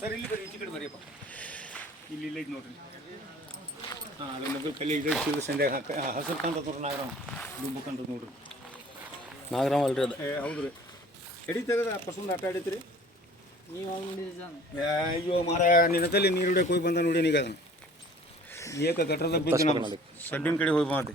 Sir ಇಲ್ಲಿ ಬರ್ರಿ ಈ ಕಡೆ ಇಲ್ಲಿ ಇಲ್ಲೇ ಐತೆ ನೋಡ್ರಿ. ಹಾಂ ಅದ್ರ ಮಗಲ್ ಕಲ್ಲಿ ಇದೆ ಸಂಧ್ಯಾಗ ಹಾಕ ಹಸಿರು ದುಬ್ಬು ಕಂತದ ನೋಡ್ರಿ. ನಾಗರಾಮ್ ಅಲ್ರಿ ಅದು. ಹೌದು ರೀ ಎಡಿ ತೆಗದ ಪಸಂದ್ ಆಟ ಆಡೈತ್ರಿ? ಅಯ್ಯೋ ಮಾರ ನಿನ್ನ ತಲೆ ನೀರು ಹಿಡಿಯಕ್ಕೆ ಹೋಗಿ ಬಂದ ನೋಡಿ ನೀಗ ಅದನ್ನ. ಏಕ ಗಟ್ರದ ಬಿದ್ದು ನಮ್ಮ ಸಡ್ಡಿನ ಕಡೆ ಹೋಗಿ ಮಾಡಿ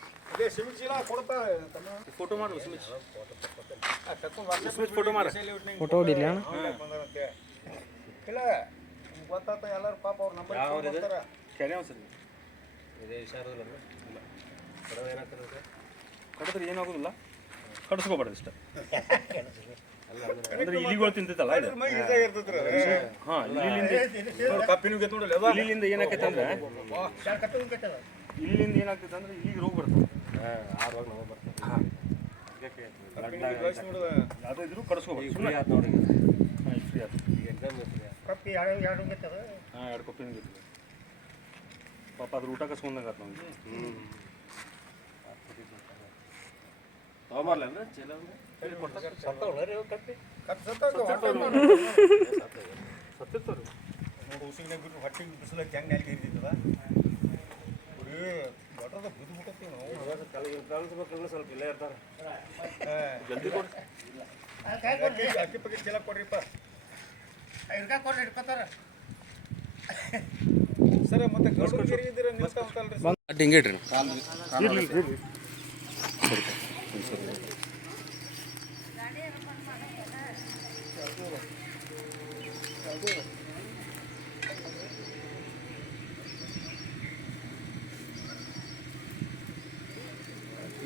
ಫೋಟೋ ಮಾಡು ಫೋಟೋ ಮಾಡ ಫೋಟೋ ಇಲ್ಲ ಗೊತ್ತಾತ ಎಲ್ಲರೂ ಪಾಪ ಅವ್ರ ನಂಬರ್ ಕೊಡ್ತಾರ ಕೆರೆ ಸರ್ ಇದೇ ವಿಚಾರದಲ್ಲ ಇಲ್ಲ ಕಡದ ಏನಾಗ್ತದೆ ಕಡದ್ರೆ ಏನಾಗೋದಿಲ್ಲ ಕಡಿಸ್ಕೋಬಾರ್ದು ಇಷ್ಟ ಅಂದ್ರೆ ಇಲಿಗಳು ತಿಂತೈತಲ್ಲ ಇದು ಹಾಂ ಇಲ್ಲಿಂದ ಕಪ್ಪಿನೂ ಗೆದ್ದು ನೋಡಲ್ಲ. ಇಲ್ಲಿಂದ ಏನಾಕೈತೆ ಅಂದ್ರೆ ಇಲ್ಲಿಂದ ಏನಾಗ್ತೈತೆ ಅಂದ್ರೆ ಇಲ್ಲಿಗೆ ರೋಗ ಬರ್ತದೆ ಕಪ್ಪಿ ಎರಡು ಎರಡು ಗೆದ್ದದ. ಹಾಂ ಎರಡು ಕಪ್ಪಿನ ಗಿತ್ತು ಪಾಪ ಅದ್ರ ಊಟ ಕಸ್ಕೊಂಡಂಗೆ ಆಯ್ತು ನಮ್ಗೆ ತಗೊಂಬರ್ಲ ಅಂದ್ರೆ ಚೀಲ ಕಪ್ಪಿ ಉಸಿರಿನಾಗ ಬಿಟ್ಟು ಹೊಟ್ಟೆಗೆ ಬಿಸಿಲಕ್ಕೆ ಹೆಂಗ್ ನಾಲ್ಗೆ ನಾವು. ಸ್ವಲ್ಪ ಇಲ್ಲೇ ಇರ್ತಾರೆ. ಹಾ. ಜಲ್ದಿ ಕೊಡ್ರಿ ಅಕ್ಕಿ- ಪಕ್ಕಿ ಚೀಲ ಕೊಡ್ರಿಪ್ಪ? ಸರ್ ಮತ್ತೆ ಗೌಡಗಿರಿ ಇದ್ದೀರ ನಿಲ್ತಾವಂತಲ್ರಿ ಹಿಂಗೇಟ್ರಿ ಇರ್ಲಿ ಇರ್ಲಿ.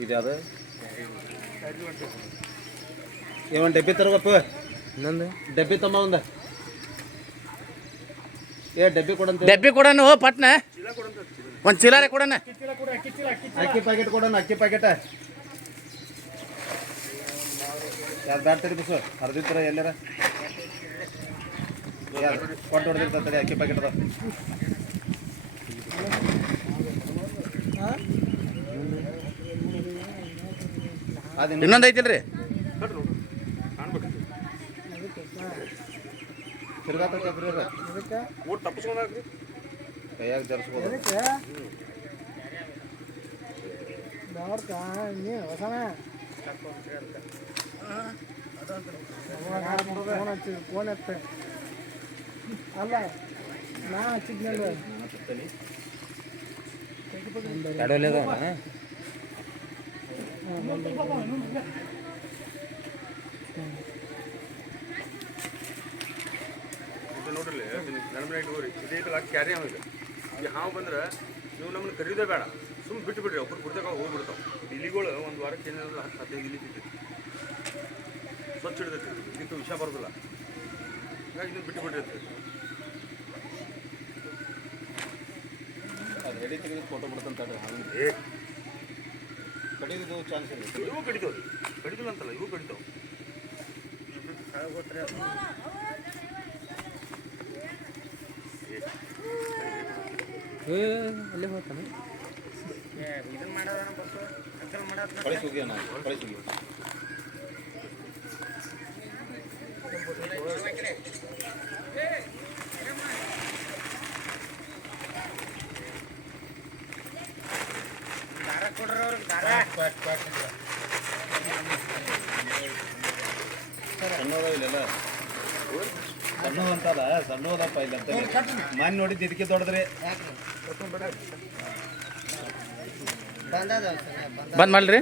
ಇದ್ಯಾವುದು ಏನು ಡಬ್ಬಿ ತರಬೇಕು? ಇನ್ನೊಂದು ಡಬ್ಬಿ ತಮ್ಮ ಒಂದು. ಏ ಡಬ್ಬಿ ಕೊಡಂತ ಡಬ್ಬಿ ಕೊಡೋಣ ಪಟ್ನ. ಒಂದು ಚೀಲಾರೆ ಕೊಡೋಣ. ಅಕ್ಕಿ ಪ್ಯಾಕೆಟ್ ಕೊಡೋಣ ಅಕ್ಕಿ ಪ್ಯಾಕೆಟ್ ಯಾರು ಬ್ಯಾಡ ತಡಿ ಬಿಸು ಹರಿದಿತ್ತರ ಎಲ್ಲಾರ? ಕೊಟ್ಟು ಹೊಡೆದಿರ್ತದೆ ಅಕ್ಕಿ ಪ್ಯಾಕೆಟ್ ಅದ. ಇನ್ನೊಂದು ಐತಿಲ್ರಿ ತಿರ್ಗಾತೈತೆ ಬ್ರಿ ಅದ. ಊಟ ತಪ್ಪಿಸ್ಕೊಂಡಾಗ್ರಿ ಕೈಯಾಗ ಜರ್ಸ್ಬೋದು ಕಡಲೆ ಇದು ನೋಡ್ರಿ ನನ್ನ ಇಟ್ಕೋರಿ ಇದೇ ಐತಲ್ಲ ಕ್ಯಾರಿ ಆಗಿದೆ ಈ ಹಾವು ಬಂದ್ರೆ ನೀವು ನಮ್ಮನ್ನ ಕರೀದೇ ಬೇಡ. ಸುಮ್ಮನೆ ಬಿಟ್ಟು ಬಿಡ್ರಿ ಒಬ್ಬರು ಕುಡ್ದಾಗ ಹೋಗ್ಬಿಡ್ತಾವೆ. ಇಲಿಗಳು ಒಂದು ವಾರಕ್ಕೆ ಏನಾದ್ರು ಹತ್ತು ಹದಿನೈದು ಇಲಿ ತಿಂತೈತಿ ಸ್ವಚ್ಛ ಹಿಡ್ದೈತಿ ಇದಕ್ಕೆ ವಿಷ ಬರೋದಿಲ್ಲ. ಹಾಗಾಗಿ ಇದನ್ನ ಬಿಟ್ಟು ಬಿಡ್ರಿ ಅಂತ ಅದು ರೆಡಿ ತೆಗೆದು ಫೋಟೋ ಬಿಡ್ತಂತ ಏ ಕಡಿದು ಚಾನ್ಸ್ ಇದೆ ಇವು ಕಡಿತಾವ ರೀ ಕಡಿದಿಲ್ಲ ಅಂತಲ್ಲ ಇವು ಕಡಿತಾವ ಅಲ್ಲೇ ಹೋಗ್ತಾನೆ ಕಳಿಸಿ ಅಣ್ಣ ಕಳಿಸಿ ಸಣ್ಣದ ಇಲ್ಲೆಲ್ಲ ಸಣ್ಣದಪ್ಪ ಇಲ್ಲ ಅಂತ ಮನೆ ನೋಡಿದ್ದು ಇದಕ್ಕೆ ದೊಡ್ಡದ್ರಿ. ಬಂದ್ ಮಾಡ್ರಿ.